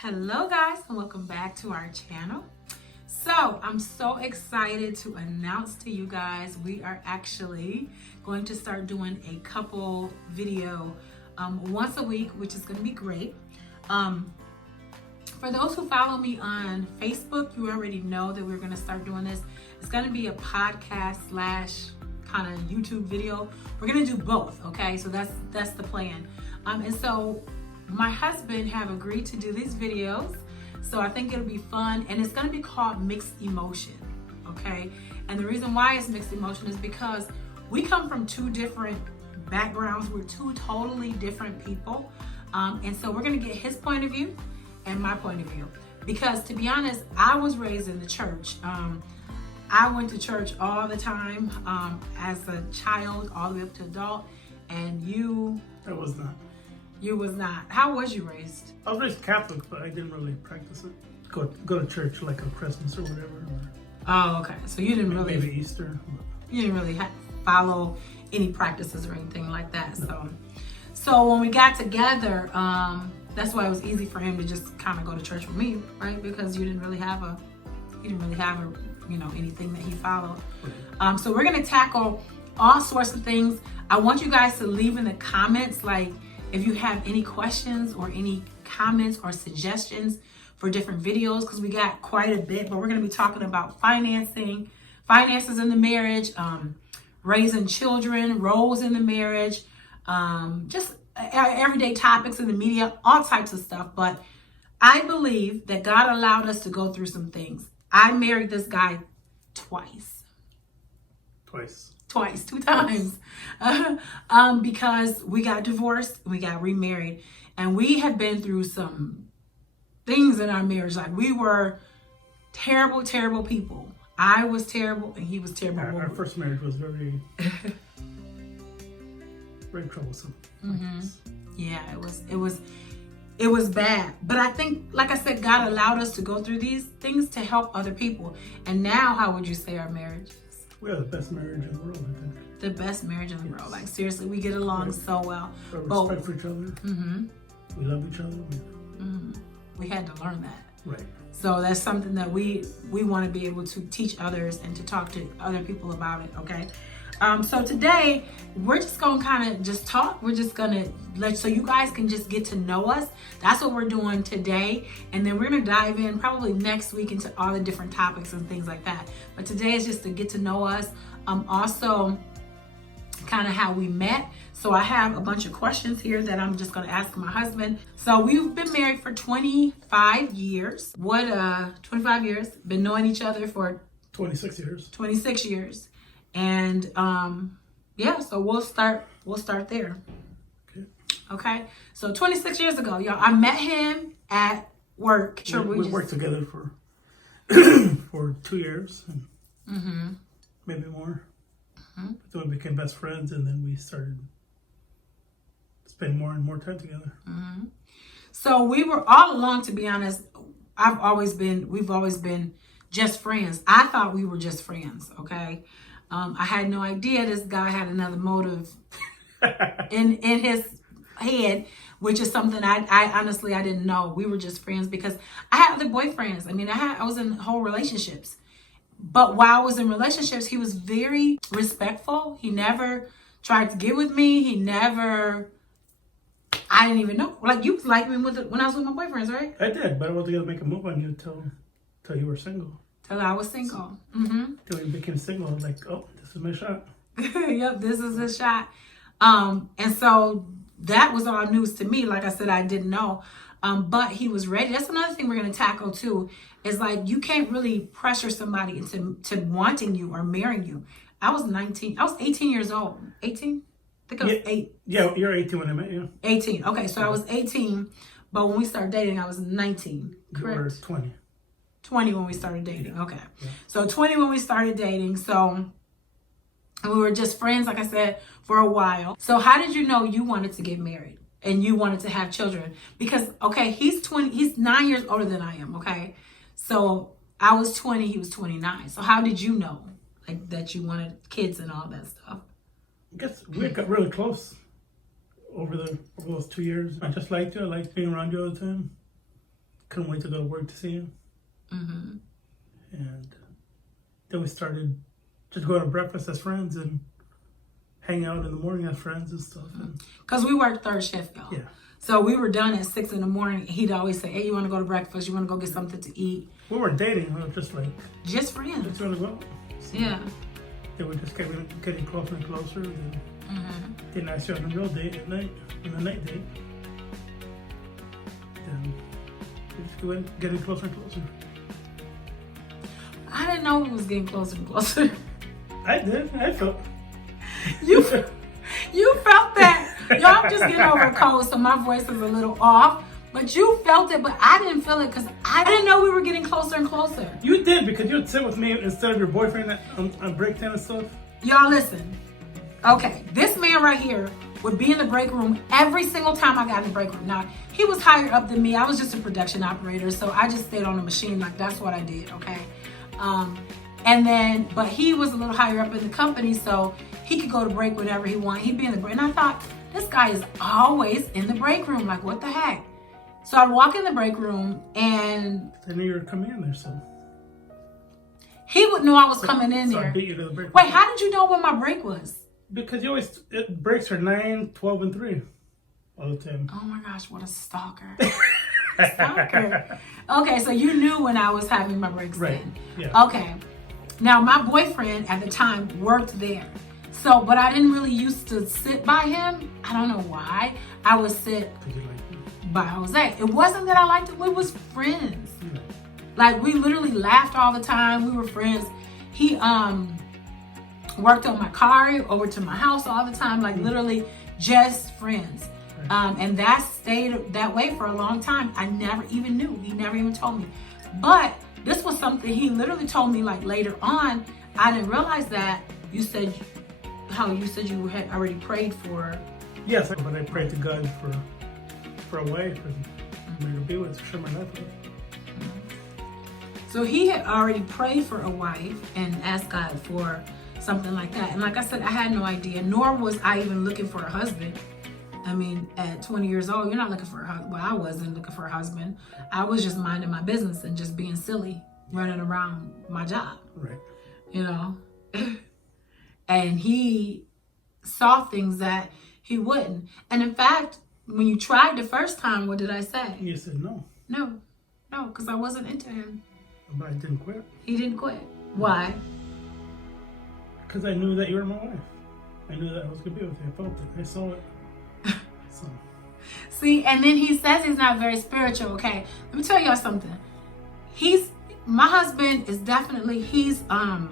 Hello guys, and welcome back to our channel. So I'm so excited to announce to you guys we are actually going to start doing a couple video once a week, which is going to be great. For those who follow me on Facebook, you already know that we're going to start doing this. It's going to be a podcast slash kind of YouTube video. We're going to do both, okay? So that's the plan. And so my husband have agreed to do these videos, so I think it'll be fun, and it's gonna be called Mixed Emotion, okay? And the reason why it's Mixed Emotion is because we come from two different backgrounds. We're two totally different people, and so we're gonna get his point of view and my point of view. Because to be honest, I was raised in the church. I went to church all the time as a child, all the way up to adult, and you... I was not. You was not. How was you raised? I was raised Catholic, but I didn't really practice it. Go to church like on Christmas or whatever. Or Oh, okay. So you didn't really... maybe Easter. You didn't really follow any practices or anything like that. So when we got together, that's why it was easy for him to just kind of go to church with me, right? Because you didn't really have anything that he followed. So we're gonna tackle all sorts of things. I want you guys to leave in the comments, like, if you have any questions or any comments or suggestions for different videos, because we got quite a bit, but we're going to be talking about finances in the marriage, raising children, roles in the marriage, just everyday topics in the media, all types of stuff. But I believe that God allowed us to go through some things. I married this guy twice. Two times, because we got divorced and we got remarried, and we have been through some things in our marriage. Like, we were terrible people. I was terrible and he was terrible. Our first marriage was very troublesome. Yeah, it was bad. But I think, like I said, God allowed us to go through these things to help other people. And now, how would you say our marriage is? We have the best marriage in the world, I think. The best marriage in the world. Like, seriously, we get along so well. Respect for each other. We love each other. We had to learn that. Right. So that's something that we want to be able to teach others and to talk to other people about it, okay? So today, we're just going to kind of just talk. We're just going to so you guys can just get to know us. That's what we're doing today. And then we're going to dive in probably next week into all the different topics and things like that. But today is just to get to know us. Also, kind of how we met. So I have a bunch of questions here that I'm just going to ask my husband. So we've been married for 25 years. 25 years? Been knowing each other for 26 years. 26 years. And yeah, so we'll start there. Okay. So 26 years ago, y'all, I met him at work. Sure, we worked together for for 2 years, and maybe more. Then we became best friends, and then we started spending more and more time together. So we were all along, to be honest. We've always been just friends. I thought we were just friends. Okay. I had no idea this guy had another motive in his head, which is something I honestly I didn't know. We were just friends because I had other boyfriends. I mean, I was in whole relationships, but while I was in relationships, he was very respectful. He never tried to get with me. I didn't even know. Like, you liked me when I was with my boyfriends, right? I did, but I wasn't gonna make a move on you until you were single. Till I was single. Till you became single, like, oh, this is my shot. Yep, this is a shot. And so that was all news to me. Like I said, I didn't know. But he was ready. That's another thing we're going to tackle too, is like, you can't really pressure somebody into wanting you or marrying you. I was 18 years old. 18? I think I was 8. Yeah, you're 18 when I met you. 18. Okay, so I was 18, but when we started dating, I was 19. Correct? You were 20. 20 when we started dating. Okay. Yeah. So 20 when we started dating. So we were just friends, like I said, for a while. So how did you know you wanted to get married and you wanted to have children? Because, okay, he's 9 years older than I am, okay? So I was 20, he was 29. So how did you know, like, that you wanted kids and all that stuff? I guess we got really close over those 2 years. I just liked you. I liked being around you all the time. couldn't wait to go to work to see him. And then we started just going to breakfast as friends and hang out in the morning as friends and stuff. Because we worked third shift, y'all. Yeah. So we were done at 6 a.m. He'd always say, hey, you want to go to breakfast? You want to go get something to eat? We weren't dating. We were just like... Just friends. Just want to go. So yeah. Then we just kept getting closer and closer. And then I started on a real date at night, on a night date. Then we just went getting closer and closer. I didn't know we was getting closer and closer. I did. I felt... You felt that. Y'all, I'm just getting over a cold, so my voice is a little off. But you felt it, but I didn't feel it because I didn't know we were getting closer and closer. You did, because you would sit with me instead of your boyfriend on break time and stuff. Y'all, listen. Okay, this man right here would be in the break room every single time I got in the break room. Now, he was higher up than me. I was just a production operator, so I just stayed on the machine. Like, that's what I did, okay? But he was a little higher up in the company, so he could go to break whenever he wanted. He'd be in the break. And I thought, this guy is always in the break room. Like, what the heck? So I'd walk in the break room, and I knew you were coming in there, so he would know I was coming in so there. I beat you to the break. Wait, how did you know when my break was? Because you always, breaks are 9, 12, and 3 all the time. Oh my gosh, what a stalker. Stalker. Okay, so you knew when I was having my breaks Right. then. Yeah. Okay. Now, my boyfriend at the time worked there. So, but I didn't really used to sit by him. I don't know why. I would sit Because you like me. by Jose. It wasn't that I liked him. We was friends. Yeah. Like, we literally laughed all the time. We were friends. He worked on my car over to my house all the time. Like, literally just friends. Right. And that stayed that way for a long time. I never even knew. He never even told me. But this was something he literally told me, like, later on. I didn't realize that. You said you had already prayed for. Yes, but I prayed to God for a wife and me to be with, to share my life with. So he had already prayed for a wife and asked God for something like that. And like I said, I had no idea, nor was I even looking for a husband. I mean, at 20 years old, you're not looking for a husband. Well, I wasn't looking for a husband. I was just minding my business and just being silly, running around my job. Right. You know? And he saw things that he wouldn't. And in fact, when you tried the first time, what did I say? You said no. No, because I wasn't into him. But I didn't quit. He didn't quit. Why? Because I knew that you were my wife. I knew that I was going to be with you. I felt it. I saw it. So. See, and then he says he's not very spiritual. Okay, let me tell y'all something. My husband is definitely, he's not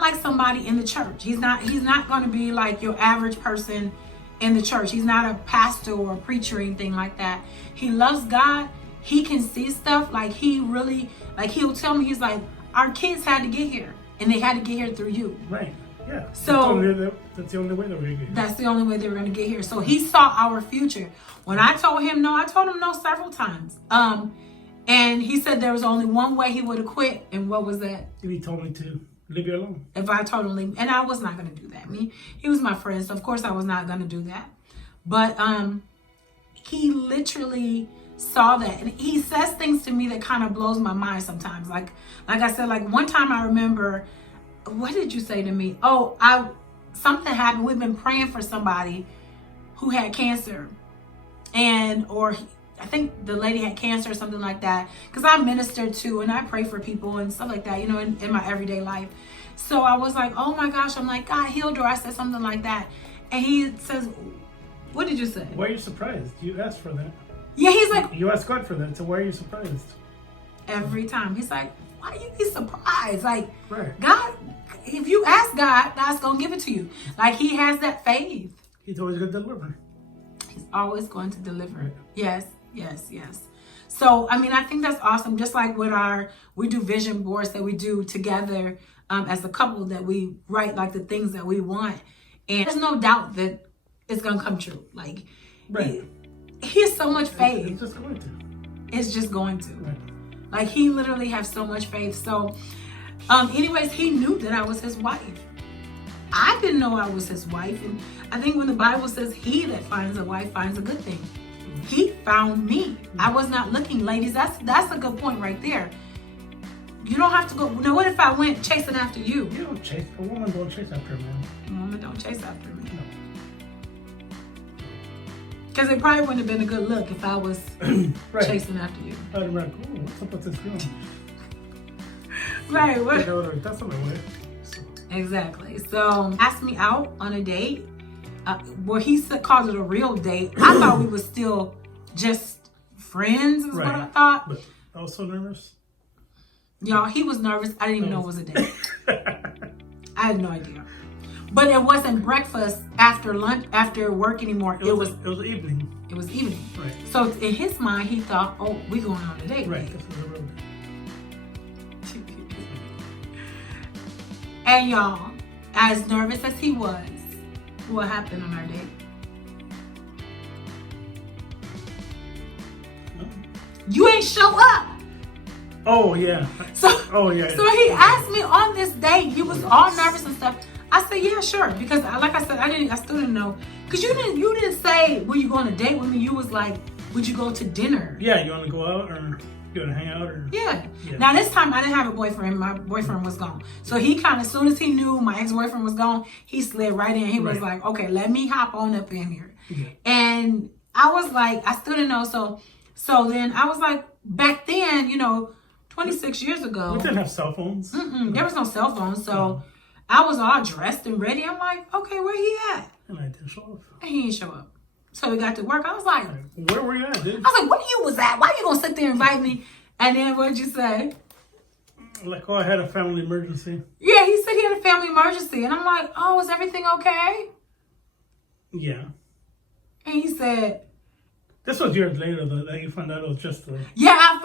like somebody in the church. He's not going to be like your average person in the church. He's not a pastor or a preacher or anything like that. He loves God. He can see stuff. Like, he really, like, he'll tell me, he's like, our kids had to get here, and they had to get here through you. Right. Yeah. So that's the only way that we're going to get here. That's the only way they were going to get here. So he saw our future. When I told him no, I told him no several times. And he said there was only one way he would have quit. And what was that? And he told me to leave you alone. If I told him leave, and I was not going to do that. He was my friend, so of course I was not going to do that. But he literally saw that, and he says things to me that kind of blows my mind sometimes. Like I said, like one time I remember, what did you say to me? Oh, something happened. We've been praying for somebody who had cancer, I think the lady had cancer or something like that. Because I minister too, and I pray for people and stuff like that, you know, in my everyday life. So I was like, oh my gosh, I'm like, God healed her. I said something like that. And he says, what did you say? Why are you surprised? You asked for that. Yeah, he's like, you asked God for that, so why are you surprised? Every time. He's like, why do you be surprised? Like, right. God, if you ask God, God's going to give it to you. Like, he has that faith. He's always going to deliver. He's always going to deliver. Right. Yes. So, I mean, I think that's awesome. Just like with we do vision boards that we do together as a couple, that we write like the things that we want. And there's no doubt that it's going to come true. Like, right. He has so much faith. It's just going to. It's just going to. Right. Like, he literally has so much faith. So, anyways, he knew that I was his wife. I didn't know I was his wife. And I think when the Bible says he that finds a wife finds a good thing. He found me. I was not looking, ladies. That's a good point right there. You don't have to go. Now, what if I went chasing after you? You don't chase. A woman don't chase after a man. A woman don't chase after me. No. Because it probably wouldn't have been a good look if I was Right. chasing after you. I'd be like, oh, what's up with this girl? Right. What? That's on my way. So. Exactly. So asked me out on a date. Well, he called it a real date. I thought we were still just friends. Is what I thought. But I was so nervous. Y'all, he was nervous. I didn't even know it was a date. I had no idea. But it wasn't breakfast after lunch, after work anymore. It was evening. It was evening. Right. So in his mind, he thought, oh, we going on a date. Right. This was a real date. And y'all, as nervous as he was, what happened on our date? No. You ain't show up. Oh yeah. So yeah. So he asked me on this date. He was all nervous and stuff. I said, yeah, sure, because like I said, I still didn't know, because you didn't say, will you go on a date with me? You was like, would you go to dinner? Yeah, you want to go out or you want to hang out or? Yeah. Now this time I didn't have a boyfriend. My boyfriend was gone. So he kind of, as soon as he knew my ex-boyfriend was gone, he slid right in. He was like, okay, let me hop on up in here. Yeah. And I was like, I still didn't know. So then I was like, back then, 26 years ago. We didn't have cell phones. There was no cell phone. So I was all dressed and ready. I'm like, okay, where he at? And I didn't show up. And he didn't show up. So we got to work. I was like, where were you at, dude? I was like, where you was at? Why you gonna sit there and invite me? And then what'd you say? Like, oh, I had a family emergency. Yeah, he said he had a family emergency. And I'm like, oh, is everything okay? Yeah. And he said, this was years later though, that you found out it was just a... yeah,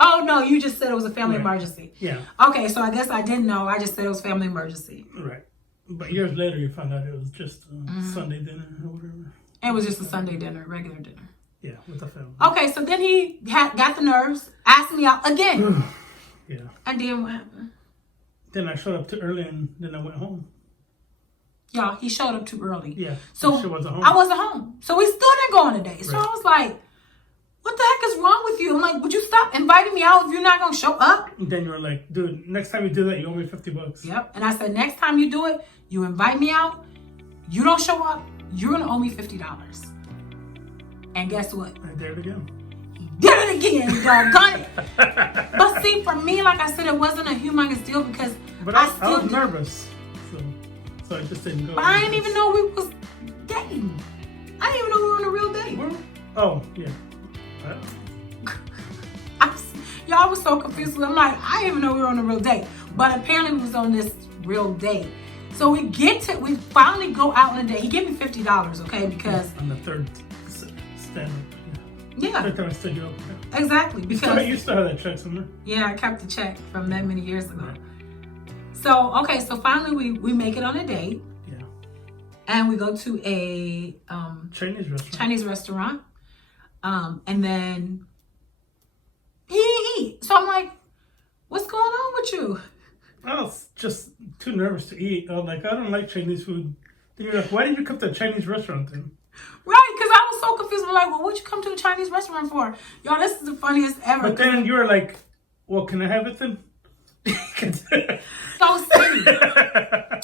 oh no, you just said it was a family emergency. Yeah. Okay, so I guess I didn't know. I just said it was family emergency. Right. But years later, you found out it was just a Sunday dinner or whatever. It was just a Sunday dinner, regular dinner. Yeah, with the family. Okay, so then he got the nerves, asked me out again. Yeah. And then what happened? Then I showed up too early and then I went home. Y'all, he showed up too early. Yeah. So she wasn't home. I wasn't home. So we still didn't go on a date. So Right. I was like, what the heck is wrong with you? I'm like, would you stop inviting me out if you're not going to show up? And then you were like, dude, next time you do that, you owe me $50. Yep. And I said, next time you do it, you invite me out, you don't show up, you're going to owe me $50. And guess what? I did it again. He did it again, doggone it. But see, for me, like I said, it wasn't a humongous deal because But I I was nervous. So I just didn't go. But I didn't even know we was dating. I didn't even know we were on a real date. Oh, yeah. Y'all was so confused. I'm like, I didn't even know we were on a real date. But apparently we was on this real date. So we finally go out on a date. He gave me $50, okay? Because on the third stand-up. Yeah. Third time I stood you up. Yeah. Exactly. Because you still have that check somewhere? Yeah, I kept the check from that many years ago. Right. So finally we make it on a date. Yeah. And we go to a Chinese restaurant. And then he didn't eat. So I'm like, what's going on with you? I was just too nervous to eat. I was like, I don't like Chinese food. Then you're like, why did you come to a Chinese restaurant then? Right, because I was so confused. I'm like, well, what'd you come to a Chinese restaurant for? Y'all, this is the funniest ever. But then you were like, well, can I have it then? So silly.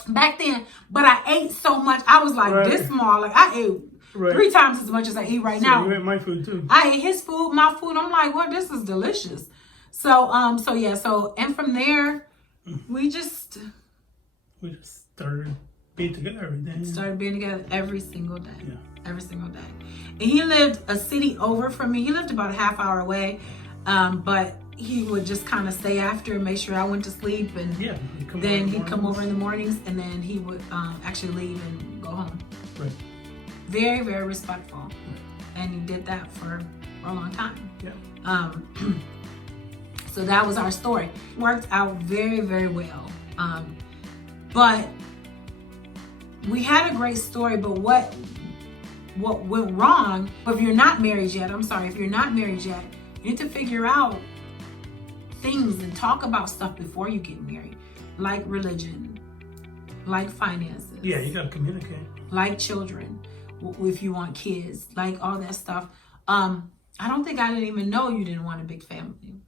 Back then. But I ate so much. I was like this small. Like I ate 3 times as much as I eat right now. You ate my food too. I ate his food, my food. I'm like, well, this is delicious. So and from there, we just started being together every day. Started being together every single day. Yeah. Every single day. And he lived a city over from me. He lived about a half hour away. But he would just kind of stay after and make sure I went to sleep. And then he'd come over in the mornings and then he would actually leave and go home. Right. Very, very respectful. Right. And he did that for a long time. Yeah. So that was our story. Worked out very, very well. But we had a great story, but what went wrong, but if you're not married yet, if you're not married yet, you need to figure out things and talk about stuff before you get married, like religion, like finances. Yeah, you gotta communicate. Like children. if you want kids, like all that stuff. I don't think I didn't even know you didn't want a big family.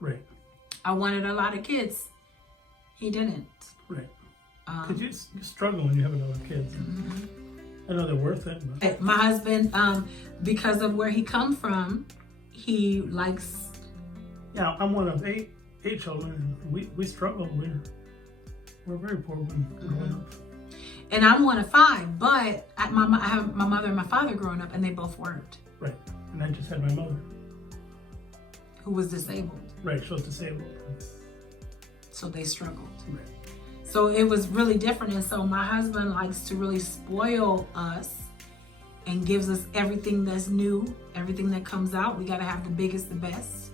Right. I wanted a lot of kids. He didn't. Right. Because you struggle when you have a lot of kids. I know they're worth it. But. My husband, because of where he come from, he likes. Yeah, I'm one of eight children, and we struggle. We're very poor when growing up. And I'm one of 5, but I have my mother and my father growing up, and they both worked. Right. And I just had my mother. Who was disabled. Right, she was disabled. So they struggled. Right. So it was really different. And so my husband likes to really spoil us and gives us everything that's new, everything that comes out. We got to have the biggest, the best.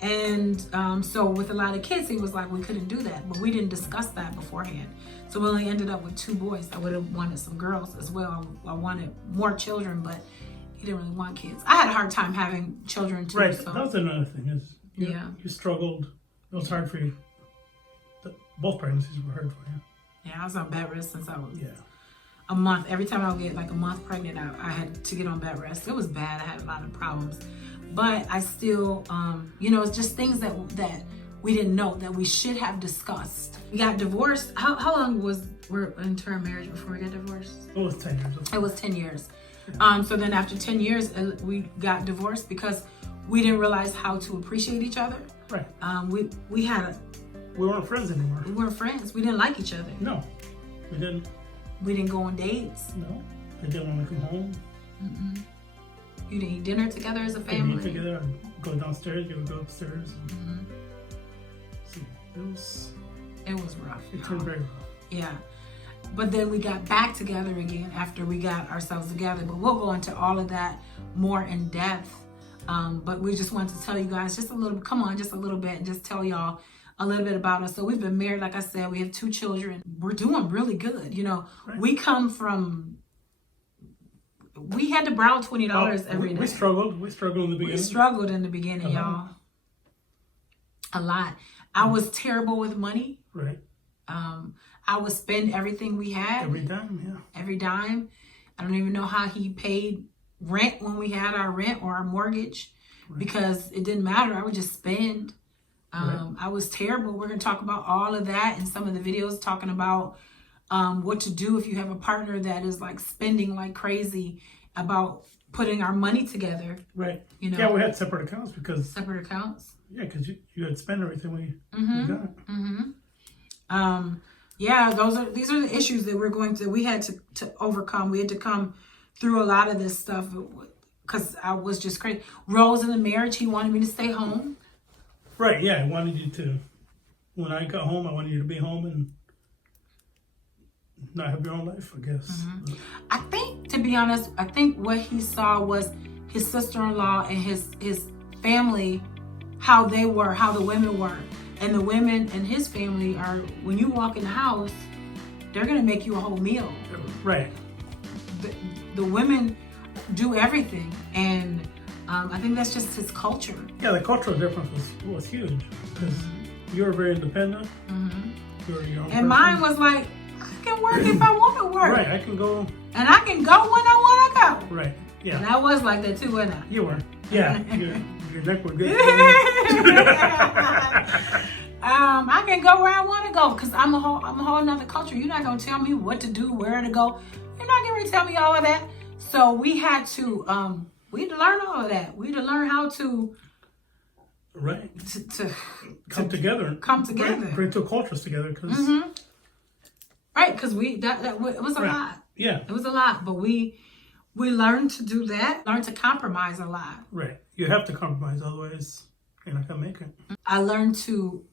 And so with a lot of kids, he was like, we couldn't do that. But we didn't discuss that beforehand. So we only ended up with 2 boys. I would have wanted some girls as well. I wanted more children, but he didn't really want kids. I had a hard time having children too. Right, so. that was another thing. Is you struggled. It was hard for you. Both pregnancies were hard for you. Yeah, I was on bed rest since I was Yeah. a month. Every time I would get like a month pregnant, I had to get on bed rest. It was bad. I had a lot of problems. But I still, it's just things that we didn't know that we should have discussed. We got divorced. How long we're into our marriage before we got divorced? It was 10 years. It was 10 years. So then after 10 years, we got divorced because we didn't realize how to appreciate each other. Right. We weren't friends anymore. We weren't friends. We didn't like each other. No, we didn't. We didn't go on dates. No, I didn't want to come home. You didn't eat dinner together as a family. We'd eat together. I'd go downstairs. You would go upstairs. So it was rough. It turned very rough. Yeah. But then we got back together again after we got ourselves together. But we'll go into all of that more in depth. But we just wanted to tell you guys just a little bit, and just tell y'all a little bit about us. So we've been married, like I said, we have 2 children. We're doing really good. Right. We come from, we had to borrow $20 every day. We struggled in the beginning. We struggled in the beginning, y'all. A lot. I was terrible with money. Right. I would spend everything we had. Every dime, yeah. Every dime. I don't even know how he paid rent when we had our rent or our mortgage, because it didn't matter. I would just spend. I was terrible. We're going to talk about all of that in some of the videos, talking about what to do if you have a partner that is like spending like crazy, about putting our money together. Right. Yeah, we had separate accounts because... Separate accounts? Yeah, because you had spent everything we got. Yeah, these are the issues that we had to overcome. We had to come through a lot of this stuff because I was just crazy. Rose in the marriage, he wanted me to stay home. Right, yeah, I wanted you to, when I got home, I wanted you to be home and not have your own life, I guess. I think, to be honest, what he saw was his sister-in-law and his family, how they were, how the women were. And the women in his family are, when you walk in the house, they're going to make you a whole meal. Right. The women do everything. And I think that's just his culture. Yeah, the cultural difference was huge. Because you were very independent. You were your own person. Mine was like, I can work if I want to work. Right, I can go. And I can go when I want to go. Right, yeah. And I was like that too, wasn't I? You were. Yeah, your neck was good. I can go where I want to go because I'm a whole another culture. You're not going to tell me what to do, where to go. You're not going to tell me all of that. So we had to learn all of that. We had to learn how to to come together. Come together. Bring 2 cultures together. Cause, right, because it was a lot. Yeah. It was a lot, but we learned to do that, learned to compromise a lot. Right. You have to compromise, otherwise you're not going to make it. I learned to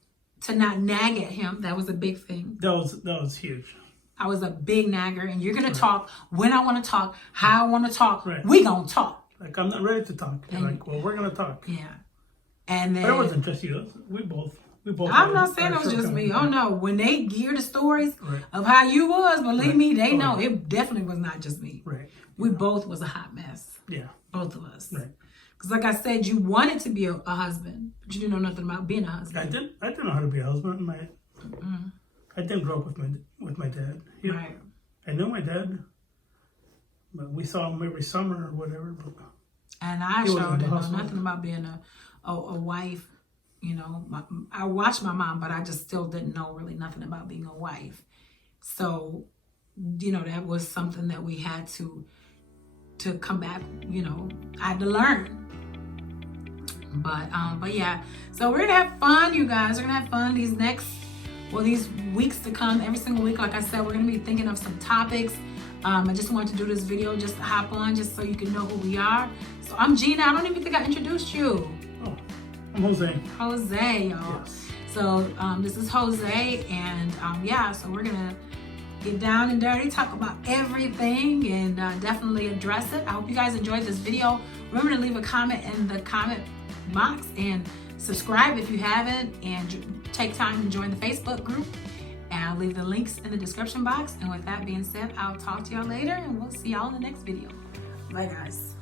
not nag at him. That was a big thing. That was huge. I was a big nagger, and you're going to talk when I want to talk, how I want to talk. Right. We going to talk. Like, I'm not ready to talk. You're like, well, we're going to talk. Yeah. And then... But it wasn't just you. We both. I'm not saying it was just me. Oh, no. When they hear the stories of how you was, believe me, they know. It definitely was not just me. Right. We both was a hot mess. Yeah. Both of us. Right. Because like I said, you wanted to be a husband, but you didn't know nothing about being a husband. I didn't know how to be a husband. I didn't grow up with my dad. Right. I knew my dad. But we saw him every summer or whatever. But And I He sure wasn't didn't know hustling. nothing about being a wife. You know, I watched my mom, but I just still didn't know really nothing about being a wife. So, you know, that was something that we had to come back. You know, I had to learn. But yeah. So we're gonna have fun, you guys. We're gonna have fun these weeks to come. Every single week, like I said, we're gonna be thinking of some topics. I just wanted to do this video just to hop on, just so you can know who we are. So I'm Gina. I don't even think I introduced you. oh, I'm Jose. Jose, y'all. Yes. So this is Jose, and yeah, so we're gonna get down and dirty, talk about everything, and definitely address it. I hope you guys enjoyed this video. Remember to leave a comment in the comment box and subscribe if you haven't, and take time to join the Facebook group. And I'll leave the links in the description box. And with that being said, I'll talk to y'all later, and we'll see y'all in the next video. Bye, guys.